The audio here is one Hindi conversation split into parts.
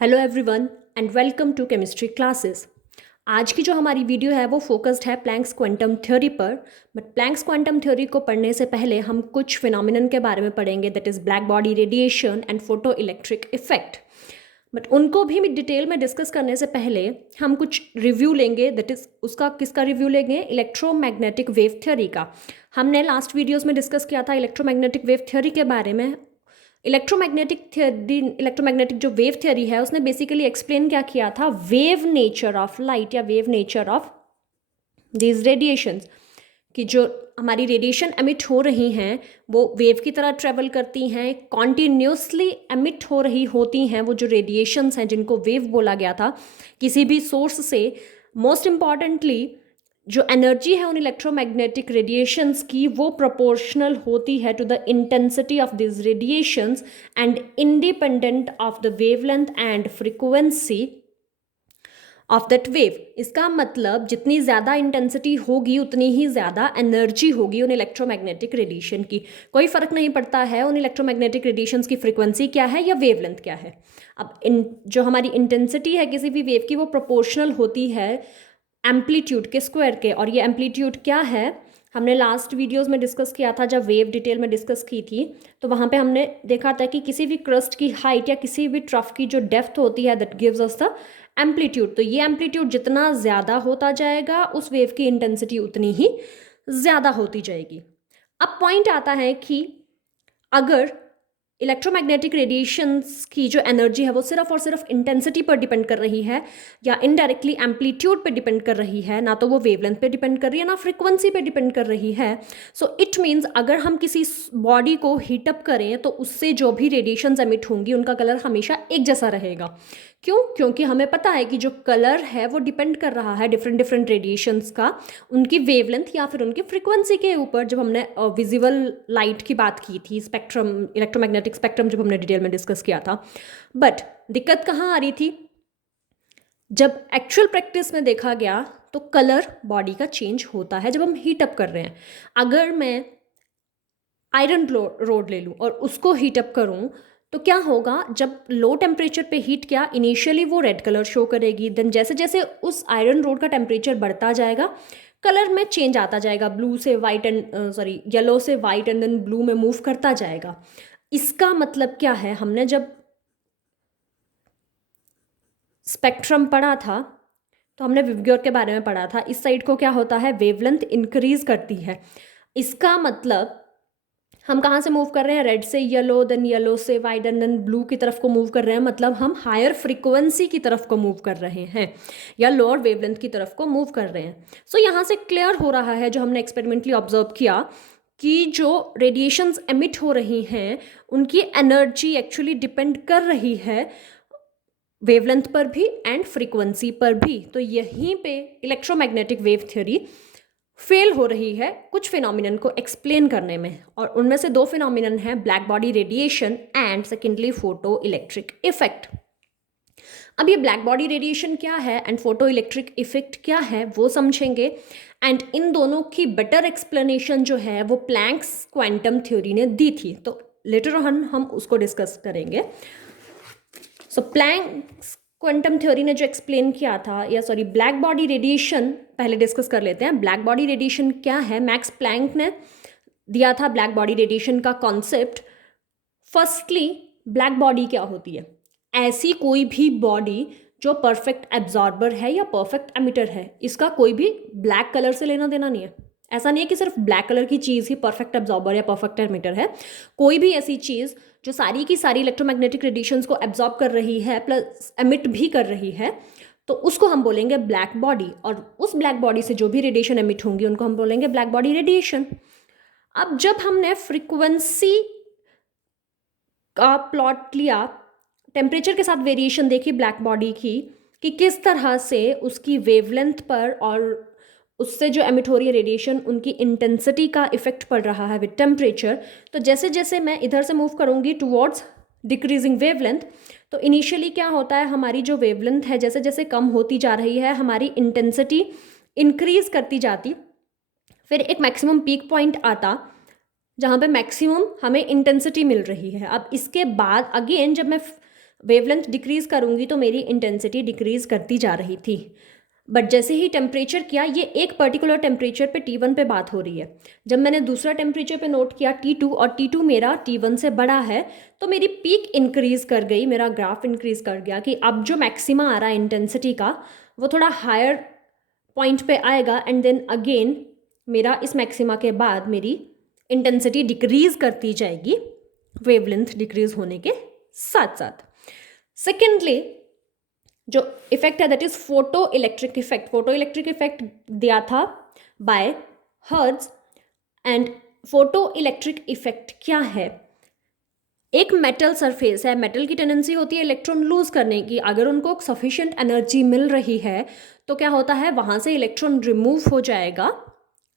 Hello everyone and welcome to chemistry classes. आज की जो हमारी वीडियो है वो फोकस्ड है प्लैंक्स क्वांटम थ्योरी पर। बट प्लैंक्स क्वांटम थ्योरी को पढ़ने से पहले हम कुछ फिनोमिनन के बारे में पढ़ेंगे, that is black body radiation and photo electric effect. But उनको भी डिटेल में डिस्कस करने से पहले हम कुछ रिव्यू लेंगे, दैट इज़ उसका किसका रिव्यू लेंगे, इलेक्ट्रोमैग्नेटिक वेव थ्योरी का। हमने लास्ट वीडियोस में डिस्कस किया था इलेक्ट्रोमैग्नेटिक वेव थ्योरी के बारे में। इलेक्ट्रोमैग्नेटिक जो वेव थ्योरी है उसने बेसिकली एक्सप्लेन क्या किया था, वेव नेचर ऑफ लाइट या wave nature of these radiations, कि जो हमारी रेडिएशन एमिट हो रही हैं वो वेव की तरह ट्रेवल करती हैं, कॉन्टिन्यूसली एमिट हो रही होती हैं। वो जो रेडिएशंस हैं जिनको वेव बोला गया था किसी भी सोर्स से, मोस्ट इम्पॉर्टेंटली जो एनर्जी है उन इलेक्ट्रोमैग्नेटिक रेडिएशंस की वो प्रोपोर्शनल होती है to the intensity of this radiations and independent of the wavelength and frequency of that wave. इसका मतलब जितनी ज़्यादा इंटेंसिटी होगी उतनी ही ज़्यादा एनर्जी होगी उन इलेक्ट्रोमैग्नेटिक रेडिएशन की। कोई फ़र्क नहीं पड़ता है उन इलेक्ट्रोमैग्नेटिक रेडिएशंस की फ्रीक्वेंसी क्या है या वेवलेंथ क्या है। अब जो हमारी इंटेंसिटी है किसी भी वेव की वो प्रोपोर्शनल होती है एम्पलीट्यूड के स्क्वायर के। और ये एम्पलीट्यूड क्या है हमने लास्ट वीडियोस में डिस्कस किया था, जब वेव डिटेल में डिस्कस की थी तो वहाँ पे हमने देखा था कि किसी भी क्रस्ट की हाइट या किसी भी ट्रफ की जो डेप्थ होती है that gives us the amplitude. तो ये एम्पलीट्यूड जितना ज़्यादा होता जाएगा उस वेव की इंटेंसिटी उतनी ही ज़्यादा होती जाएगी। अब पॉइंट आता है कि अगर इलेक्ट्रोमैग्नेटिक रेडिएशंस की जो एनर्जी है वो सिर्फ और सिर्फ इंटेंसिटी पर डिपेंड कर रही है या इनडायरेक्टली एम्पलीट्यूड पे डिपेंड कर रही है, ना तो वो वेवलेंथ पे डिपेंड कर रही है ना फ्रीक्वेंसी पे डिपेंड कर रही है। सो इट मीन्स अगर हम किसी बॉडी को हीटअप करें तो उससे जो भी रेडिएशंस एमिट होंगी उनका कलर हमेशा एक जैसा रहेगा। क्यों? क्योंकि हमें पता है कि जो कलर है वो डिपेंड कर रहा है डिफरेंट डिफरेंट रेडिएशंस का उनकी वेवलेंथ या फिर उनकी फ्रीक्वेंसी के ऊपर। जब हमने विजिबल लाइट की बात की थी, स्पेक्ट्रम, इलेक्ट्रोमैग्नेटिक स्पेक्ट्रम जब हमने डिटेल में डिस्कस किया था। बट दिक्कत कहाँ आ रही थी, जब एक्चुअल प्रैक्टिस में देखा गया तो कलर बॉडी का चेंज होता है जब हम हीटअप कर रहे हैं। अगर मैं आयरन रोड ले लूँ और उसको हीटअप करूँ तो क्या होगा, जब लो टेम्परेचर पे हीट किया इनिशियली वो रेड कलर शो करेगी, देन जैसे जैसे उस आयरन रोड का टेम्परेचर बढ़ता जाएगा कलर में चेंज आता जाएगा, ब्लू से वाइट एंड येलो से वाइट एंड देन ब्लू में मूव करता जाएगा। इसका मतलब क्या है, हमने जब स्पेक्ट्रम पढ़ा था तो हमने विबग्योर के बारे में पढ़ा था। इस साइड को क्या होता है, वेवलेंथ इंक्रीज करती है। इसका मतलब हम कहाँ से मूव कर रहे हैं, रेड से येलो, देन येलो से वाइट एंड देन ब्लू की तरफ को मूव कर रहे हैं। मतलब हम हायर फ्रीक्वेंसी की तरफ को मूव कर रहे हैं या लोअर वेवलेंथ की तरफ को मूव कर रहे हैं। सो यहाँ से क्लियर हो रहा है जो हमने एक्सपेरिमेंटली ऑब्जर्व किया कि जो रेडिएशंस एमिट हो रही हैं उनकी एनर्जी एक्चुअली डिपेंड कर रही है वेवलेंथ पर भी एंड फ्रीक्वेंसी पर भी। तो यहीं पे इलेक्ट्रोमैग्नेटिक वेव थ्योरी फेल हो रही है कुछ फिनोमिनन को एक्सप्लेन करने में, और उनमें से दो फिनोमिनन हैं, black body radiation and secondly photo electric effect. अब ये ब्लैक बॉडी रेडिएशन क्या है एंड फोटो इलेक्ट्रिक इफेक्ट क्या है वो समझेंगे। एंड इन दोनों की बेटर एक्सप्लेनेशन जो है वो प्लैंक्स क्वांटम थ्योरी ने दी थी, तो लेटर ऑन हम उसको डिस्कस करेंगे। सो प्लैंक्स क्वांटम थ्योरी ने जो एक्सप्लेन किया था, या सॉरी ब्लैक बॉडी रेडिएशन पहले डिस्कस कर लेते हैं। ब्लैक बॉडी रेडिएशन क्या है, मैक्स प्लैंक ने दिया था ब्लैक बॉडी रेडिएशन का कॉन्सेप्ट। फर्स्टली ब्लैक बॉडी क्या होती है, ऐसी कोई भी बॉडी जो परफेक्ट एब्जॉर्बर है या परफेक्ट एमिटर है। इसका कोई भी ब्लैक कलर से लेना देना नहीं है। ऐसा नहीं है कि सिर्फ ब्लैक कलर की चीज़ ही परफेक्ट एब्जॉर्बर या परफेक्ट एमिटर है। कोई भी ऐसी चीज़ जो सारी की सारी इलेक्ट्रोमैग्नेटिक रेडिएशंस को एब्जॉर्ब कर रही है प्लस एमिट भी कर रही है, तो उसको हम बोलेंगे ब्लैक बॉडी। और उस ब्लैक बॉडी से जो भी रेडिएशन एमिट होंगी उनको हम बोलेंगे ब्लैक बॉडी रेडिएशन। अब जब हमने फ्रीक्वेंसी का प्लॉट लिया, टेम्परेचर के साथ वेरिएशन देखी ब्लैक बॉडी की कि किस तरह से उसकी वेवलेंथ पर और उससे जो एमिट हो रही है रेडिएशन उनकी इंटेंसिटी का इफेक्ट पड़ रहा है विद टेम्परेचर। तो जैसे जैसे मैं इधर से मूव करूँगी टुवर्ड्स डिक्रीजिंग वेवलेंथ, तो इनिशियली क्या होता है, हमारी जो वेवलेंथ है जैसे जैसे कम होती जा रही है हमारी इंटेंसिटी इंक्रीज करती जाती, फिर एक मैक्सिमम पीक पॉइंट आता जहाँ पे मैक्सिमम हमें इंटेंसिटी मिल रही है। अब इसके बाद अगेन जब मैं वेवलेंथ डिक्रीज़ करूँगी तो मेरी इंटेंसिटी डिक्रीज़ करती जा रही थी। बट जैसे ही टेम्परेचर किया, ये एक पर्टिकुलर टेम्परेचर पे T1 पे बात हो रही है। जब मैंने दूसरा टेम्परेचर पे नोट किया T2 और T2 मेरा T1 से बड़ा है, तो मेरी पीक इंक्रीज़ कर गई, मेरा ग्राफ इंक्रीज़ कर गया कि अब जो मैक्सिमा आ रहा है इंटेंसिटी का वो थोड़ा हायर पॉइंट पे आएगा, एंड देन अगेन मेरा इस मैक्सिमा के बाद मेरी इंटेंसिटी डिक्रीज़ करती जाएगी वेवलेंथ डिक्रीज़ होने के साथ साथ। सेकेंडली जो इफेक्ट है that is photo electric effect. Photo electric effect दिया था by Hertz. And photo electric effect क्या है? एक मेटल सरफेस है, मेटल की टेंडेंसी होती है इलेक्ट्रॉन लूज करने की। अगर उनको सफिशिएंट एनर्जी मिल रही है तो क्या होता है, वहाँ से इलेक्ट्रॉन रिमूव हो जाएगा,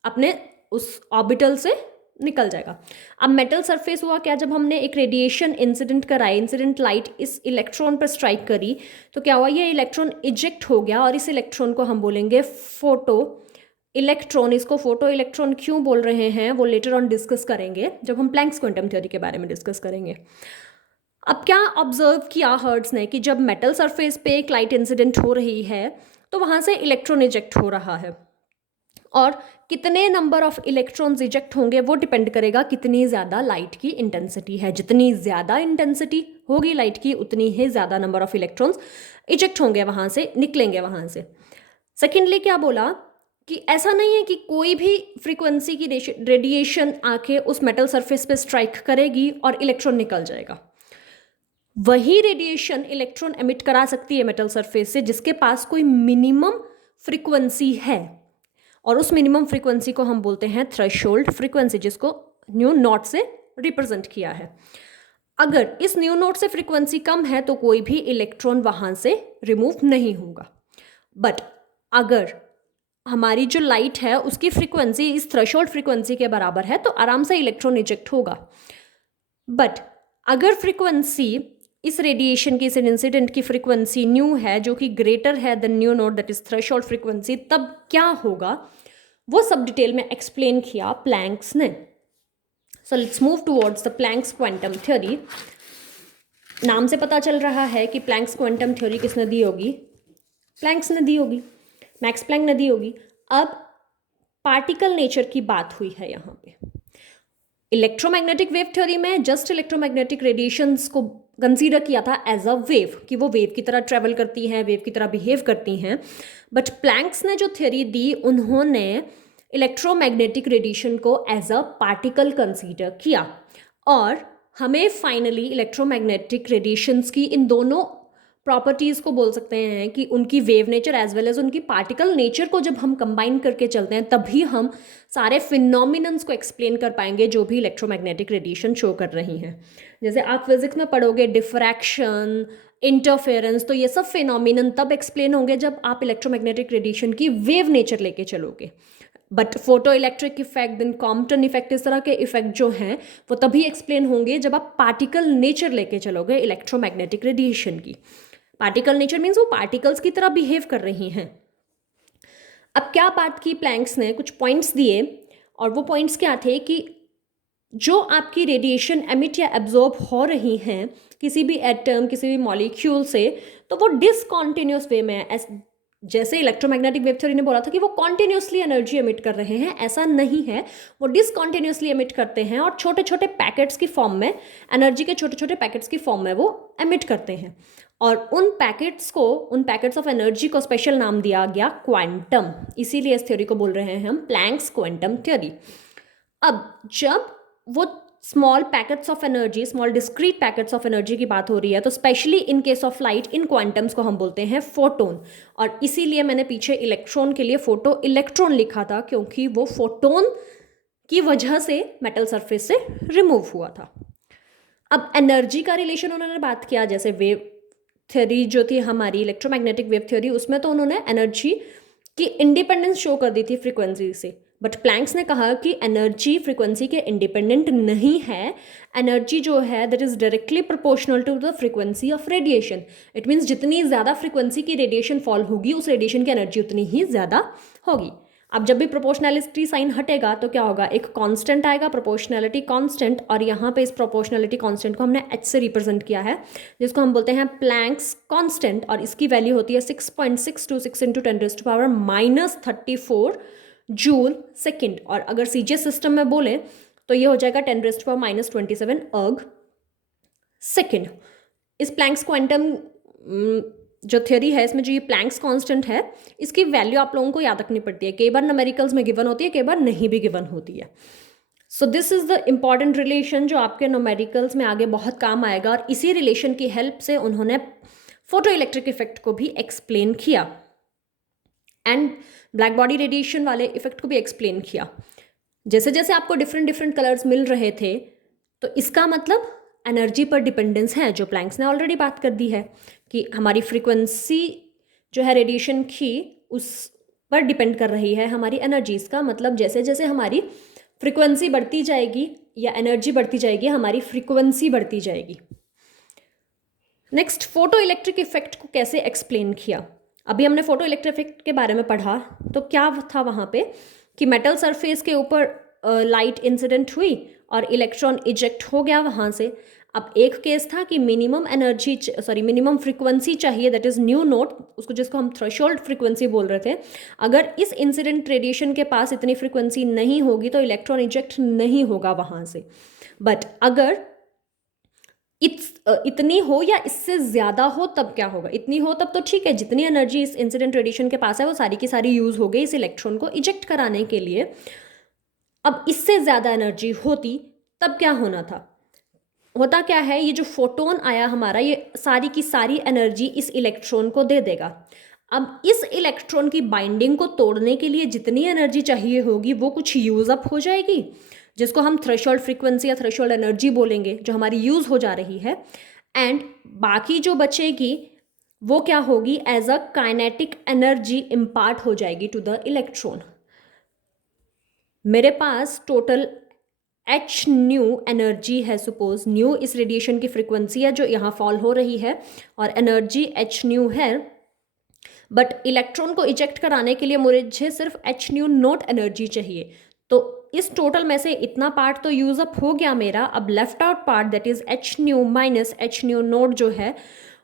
अपने उस ऑर्बिटल से निकल जाएगा। अब मेटल सरफेस हुआ क्या, जब हमने एक रेडिएशन इंसिडेंट कराई, इंसिडेंट लाइट इस इलेक्ट्रॉन पर स्ट्राइक करी, तो क्या हुआ, ये इलेक्ट्रॉन इजेक्ट हो गया और इस इलेक्ट्रॉन को हम बोलेंगे फोटो इलेक्ट्रॉन। इसको फोटो इलेक्ट्रॉन क्यों बोल रहे हैं वो लेटर ऑन डिस्कस करेंगे जब हम प्लैंक्स क्वांटम थ्योरी के बारे में डिस्कस करेंगे। अब क्या ऑब्जर्व किया हर्ट्ज ने कि जब मेटल सरफेस पे एक लाइट इंसिडेंट हो रही है तो वहाँ से इलेक्ट्रॉन इजेक्ट हो रहा है, और कितने नंबर ऑफ इलेक्ट्रॉन्स इजेक्ट होंगे वो डिपेंड करेगा कितनी ज़्यादा लाइट की इंटेंसिटी है। जितनी ज़्यादा इंटेंसिटी होगी लाइट की, उतनी ही ज़्यादा नंबर ऑफ इलेक्ट्रॉन्स इजेक्ट होंगे, वहाँ से निकलेंगे वहाँ से। सेकेंडली क्या बोला कि ऐसा नहीं है कि कोई भी फ्रीक्वेंसी की रेडिएशन आके उस मेटल सरफेस पे स्ट्राइक करेगी और इलेक्ट्रॉन निकल जाएगा। वही रेडिएशन इलेक्ट्रॉन एमिट करा सकती है मेटल सरफेस से जिसके पास कोई मिनिमम फ्रीक्वेंसी है, और उस मिनिमम फ्रीक्वेंसी को हम बोलते हैं थ्रेशोल्ड फ्रीक्वेंसी, जिसको न्यू नॉट से रिप्रेजेंट किया है। अगर इस न्यू नॉट से फ्रीक्वेंसी कम है तो कोई भी इलेक्ट्रॉन वहाँ से रिमूव नहीं होगा। बट अगर हमारी जो लाइट है उसकी फ्रीक्वेंसी इस थ्रेशोल्ड फ्रीक्वेंसी के बराबर है तो आराम से इलेक्ट्रॉन इजेक्ट होगा। बट अगर फ्रीक्वेंसी इस रेडिएशन की, इस इंसिडेंट की फ्रीक्वेंसी न्यू है जो कि ग्रेटर है than nu not that is threshold frequency, तब क्या होगा वो सब डिटेल में एक्सप्लेन किया प्लैंक्स ने। So let's move towards the Planck's quantum theory. नाम से पता चल रहा है कि प्लैंक्स क्वांटम थ्योरी किसने दी होगी, प्लैंक्स ने दी होगी, मैक्स प्लैंक ने दी होगी। अब पार्टिकल नेचर की बात हुई है यहाँ पे। इलेक्ट्रोमैग्नेटिक वेव थ्योरी में जस्ट इलेक्ट्रोमैग्नेटिक रेडिएशंस को कंसीडर किया था एज अ वेव, कि वो वेव की तरह ट्रेवल करती हैं, वेव की तरह बिहेव करती हैं। बट प्लैंक्स ने जो थ्योरी दी, उन्होंने इलेक्ट्रोमैग्नेटिक रेडिएशन को एज अ पार्टिकल कंसीडर किया, और हमें फाइनली इलेक्ट्रोमैग्नेटिक रेडिएशंस की इन दोनों प्रॉपर्टीज़ को बोल सकते हैं कि उनकी wave nature as well as उनकी पार्टिकल नेचर को जब हम कंबाइन करके चलते हैं तभी हम सारे फिनोमिनन्स को एक्सप्लेन कर पाएंगे जो भी इलेक्ट्रोमैग्नेटिक रेडिएशन शो कर रही हैं। जैसे आप फिजिक्स में पढ़ोगे डिफ्रैक्शन, इंटरफेरेंस, तो ये सब फिनोमिनन तब एक्सप्लेन होंगे जब आप इलेक्ट्रोमैग्नेटिक रेडिएशन की वेव नेचर लेके चलोगे। But photo electric effect, then Compton effect, इस तरह के इफेक्ट जो हैं वो तभी एक्सप्लेन होंगे जब आप पार्टिकल नेचर लेके चलोगे इलेक्ट्रोमैग्नेटिक रेडिएशन की। पार्टिकल नेचर मीन्स वो पार्टिकल्स की तरह बिहेव कर रही हैं। अब क्या बात की प्लैंक्स ने, कुछ पॉइंट्स दिए, और वो पॉइंट्स क्या थे कि जो आपकी रेडिएशन एमिट या एब्जॉर्ब हो रही हैं किसी भी एटम, किसी भी मॉलिक्यूल से, तो वो डिसकॉन्टिन्यूस वे में है। जैसे इलेक्ट्रोमैग्नेटिक वेव थ्योरी ने बोला था कि वो कॉन्टिन्यूसली एनर्जी एमिट कर रहे हैं, ऐसा नहीं है, वो डिसकॉन्टिन्यूसली एमिट करते हैं और छोटे छोटे पैकेट्स की फॉर्म में, एनर्जी के छोटे छोटे पैकेट्स की फॉर्म में वो एमिट करते हैं। और उन पैकेट्स ऑफ एनर्जी को स्पेशल नाम दिया गया क्वांटम, इसीलिए इस थ्योरी को बोल रहे हैं हम प्लैंक्स क्वांटम थ्योरी। अब जब वो small packets of energy, small discrete packets of energy की बात हो रही है, तो specially in case of light, in quantums को हम बोलते हैं फोटोन। और इसीलिए मैंने पीछे इलेक्ट्रॉन के लिए फोटो इलेक्ट्रॉन लिखा था, क्योंकि वो फोटोन की वजह से मेटल सरफेस से रिमूव हुआ था। अब एनर्जी का रिलेशन उन्होंने बात किया, जैसे वेव थ्योरी जो थी हमारी इलेक्ट्रोमैग्नेटिक वेव थ्योरी, उसमें तो उन्होंने एनर्जी की इंडिपेंडेंस शो कर दी थी फ्रीक्वेंसी से। बट प्लैंक्स ने कहा कि एनर्जी फ्रीक्वेंसी के इंडिपेंडेंट नहीं है, एनर्जी जो है that is directly proportional to the frequency of radiation. It means जितनी ज़्यादा फ्रीक्वेंसी की रेडिएशन फॉल होगी, उस रेडिएशन की एनर्जी उतनी ही ज़्यादा होगी। अब जब भी प्रोपोर्शनैलिटी साइन हटेगा तो क्या होगा, एक कांस्टेंट आएगा, प्रोपोर्शनैलिटी कांस्टेंट, और यहाँ पे इस प्रोपोर्शनैलिटी कांस्टेंट को हमने h से रिप्रेजेंट किया है, जिसको हम बोलते हैं प्लैंक्स कांस्टेंट, और इसकी वैल्यू होती है 6.626 इंटू 10⁻34 जूल सेकेंड। और अगर सीजीएस सिस्टम में बोले तो ये हो जाएगा 10⁻27 अर्ग सेकेंड। इस प्लैंक्स क्वांटम जो थ्योरी है, इसमें जो ये प्लैंक्स कांस्टेंट है, इसकी वैल्यू आप लोगों को याद रखनी पड़ती है। कई बार न्यूमेरिकल्स में गिवन होती है, कई बार नहीं भी गिवन होती है। So this is the important relation जो आपके न्यूमेरिकल्स में आगे बहुत काम आएगा, और इसी रिलेशन की हेल्प से उन्होंने फोटो इलेक्ट्रिक इफेक्ट को भी एक्सप्लेन किया एंड ब्लैक बॉडी रेडिएशन वाले इफेक्ट को भी एक्सप्लेन किया। जैसे जैसे आपको डिफरेंट डिफरेंट कलर्स मिल रहे थे, तो इसका मतलब एनर्जी पर डिपेंडेंस है, जो प्लैंक्स ने ऑलरेडी बात कर दी है कि हमारी फ्रीक्वेंसी जो है रेडिएशन की, उस पर डिपेंड कर रही है हमारी एनर्जी। इसका मतलब जैसे जैसे हमारी फ्रीक्वेंसी बढ़ती जाएगी या एनर्जी बढ़ती जाएगी, हमारी फ्रीक्वेंसी बढ़ती जाएगी। नेक्स्ट, फोटो इलेक्ट्रिक इफेक्ट को कैसे एक्सप्लेन किया। अभी हमने फोटो इलेक्ट्रिक इफेक्ट के बारे में पढ़ा, तो क्या था वहाँ पे कि मेटल सरफेस के ऊपर लाइट इंसिडेंट हुई और इलेक्ट्रॉन इजेक्ट हो गया वहाँ से। अब एक केस था कि मिनिमम फ्रीक्वेंसी चाहिए, दैट इज़ न्यू नोट, उसको जिसको हम थ्रेशोल्ड फ्रीक्वेंसी बोल रहे थे। अगर इस इंसिडेंट रेडिएशन के पास इतनी फ्रीक्वेंसी नहीं होगी तो इलेक्ट्रॉन इजेक्ट नहीं होगा वहाँ से। बट अगर इतनी हो या इससे ज़्यादा हो तब क्या होगा, इतनी हो तब तो ठीक है, जितनी एनर्जी इस इंसिडेंट रेडिएशन के पास है वो सारी की सारी यूज़ हो गई इस इलेक्ट्रॉन को इजेक्ट कराने के लिए। अब इससे ज़्यादा एनर्जी होती तब क्या होना था, होता क्या है, ये जो फोटोन आया हमारा, ये सारी की सारी एनर्जी इस इलेक्ट्रॉन को दे देगा। अब इस इलेक्ट्रॉन की बाइंडिंग को तोड़ने के लिए जितनी एनर्जी चाहिए होगी वो कुछ यूज़ अप हो जाएगी, जिसको हम थ्रेशोल्ड फ्रीक्वेंसी या थ्रेशोल्ड एनर्जी बोलेंगे, जो हमारी यूज़ हो जा रही है। एंड बाकी जो बचेगी वो क्या होगी, as a kinetic energy impart हो जाएगी टू द इलेक्ट्रॉन। मेरे पास टोटल एच न्यू एनर्जी है, सपोज न्यू इस रेडिएशन की फ्रीक्वेंसी है जो यहाँ फॉल हो रही है, और एनर्जी एच न्यू है। बट इलेक्ट्रॉन को इजेक्ट कराने के लिए मुझे सिर्फ एच न्यू नोट एनर्जी चाहिए। तो इस टोटल में से इतना पार्ट तो यूज अप हो गया मेरा। अब left out part, that is H nu minus h nu note, जो है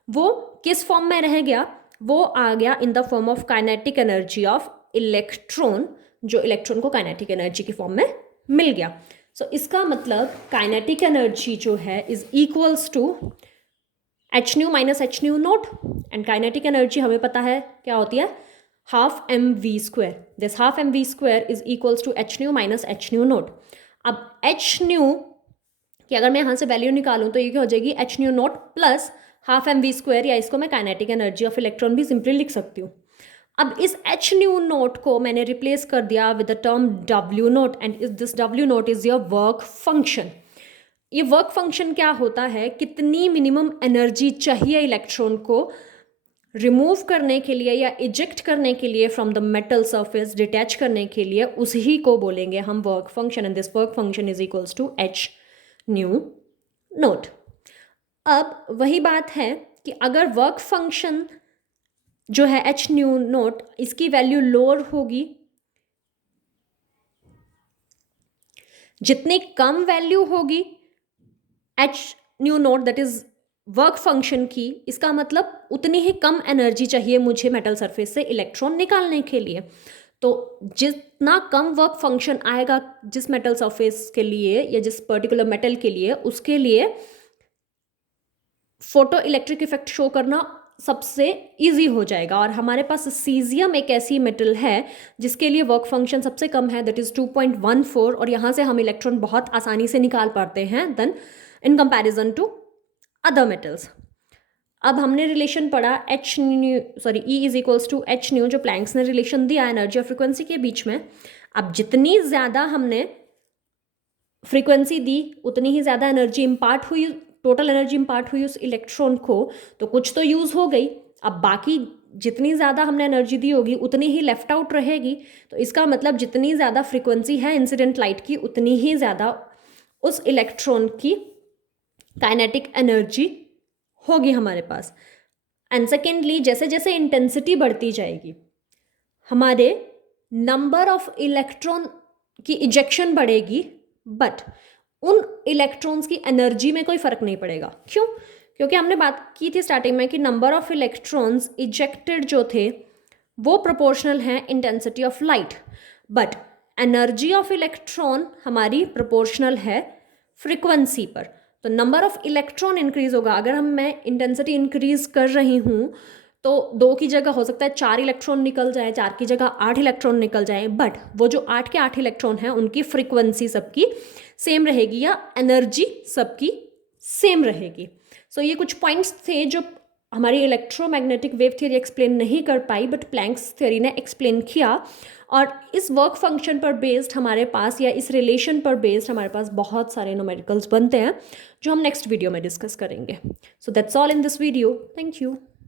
वो किस फॉर्म में रह गया, वो आ गया in the form of kinetic energy of electron, जो इलेक्ट्रॉन को काइनेटिक एनर्जी की फॉर्म में मिल गया। सो इसका मतलब काइनेटिक एनर्जी जो है is equals to h nu minus h nu not, and kinetic energy हमें पता है क्या होती है, half m v square. This half m v square is equals to h nu minus h nu note. अब एच न्यू कि अगर मैं यहाँ से वैल्यू निकालूँ तो ये क्या हो जाएगी, h nu not plus half m v square, या इसको मैं काइनेटिक एनर्जी ऑफ इलेक्ट्रॉन भी सिंपली लिख सकती हूँ। अब इस एच न्यू नोट को मैंने रिप्लेस कर दिया with the term W naught, and this W naught is your work function. ये वर्क फंक्शन क्या होता है, कितनी मिनिमम एनर्जी चाहिए इलेक्ट्रॉन को रिमूव करने के लिए या इजेक्ट करने के लिए from the metal surface, detach करने के लिए, उसी को बोलेंगे हम work function, and this work function is equals to h nu note. अब वही बात है कि अगर वर्क फंक्शन जो है एच न्यू नोट, इसकी वैल्यू लोअर होगी, जितनी कम वैल्यू होगी H nu note that is work function की, इसका मतलब उतनी ही कम एनर्जी चाहिए मुझे मेटल सरफेस से इलेक्ट्रॉन निकालने के लिए। तो जितना कम वर्क फंक्शन आएगा जिस मेटल सरफेस के लिए या जिस पर्टिकुलर मेटल के लिए, उसके लिए फोटो इलेक्ट्रिक इफेक्ट शो करना सबसे इजी हो जाएगा। और हमारे पास सीजियम एक ऐसी मेटल है जिसके लिए वर्क फंक्शन सबसे कम है, दैट इज 2.14, और यहाँ से हम इलेक्ट्रॉन बहुत आसानी से निकाल पाते हैं then in comparison to other metals. अब हमने रिलेशन पढ़ा E is equals to h nu, जो प्लैंक्स ने रिलेशन दिया एनर्जी और फ्रिक्वेंसी के बीच में। अब जितनी ज़्यादा हमने फ्रीक्वेंसी दी उतनी ही ज़्यादा एनर्जी इम्पार्ट हुई, टोटल एनर्जी इम्पार्ट हुई उस इलेक्ट्रॉन को, तो कुछ तो यूज़ हो गई। अब बाकी जितनी ज़्यादा हमने एनर्जी दी होगी उतनी ही लेफ्ट आउट रहेगी। तो इसका मतलब जितनी ज़्यादा फ्रीक्वेंसी है इंसिडेंट लाइट की, उतनी ही ज़्यादा उस इलेक्ट्रॉन की काइनेटिक एनर्जी होगी हमारे पास। एंड सेकेंडली, जैसे जैसे इंटेंसिटी बढ़ती जाएगी, हमारे नंबर ऑफ इलेक्ट्रॉन की इजेक्शन बढ़ेगी, बट उन इलेक्ट्रॉन्स की एनर्जी में कोई फर्क नहीं पड़ेगा। क्यों? क्योंकि हमने बात की थी स्टार्टिंग में कि नंबर ऑफ इलेक्ट्रॉन्स इजेक्टेड जो थे वो प्रोपोर्शनल हैं intensity of light, but energy of electron हमारी प्रोपोर्शनल है फ्रीक्वेंसी पर। तो नंबर ऑफ इलेक्ट्रॉन इंक्रीज होगा। अगर मैं इंटेंसिटी इंक्रीज कर रही हूँ तो 2 की जगह हो सकता है 4 इलेक्ट्रॉन निकल जाए, 4 की जगह 8 इलेक्ट्रॉन निकल जाए, बट वो जो 8 के 8 इलेक्ट्रॉन हैं उनकी फ्रीक्वेंसी सबकी सेम रहेगी या एनर्जी सबकी सेम रहेगी। सो ये कुछ पॉइंट्स थे जो हमारी इलेक्ट्रोमैग्नेटिक वेव थ्योरी एक्सप्लेन नहीं कर पाई, बट प्लैंक्स थ्योरी ने एक्सप्लेन किया। और इस वर्क फंक्शन पर बेस्ड हमारे पास, या इस रिलेशन पर बेस्ड हमारे पास बहुत सारे न्यूमेरिकल्स बनते हैं जो हम नेक्स्ट वीडियो में डिस्कस करेंगे। So that's all in this video. Thank you.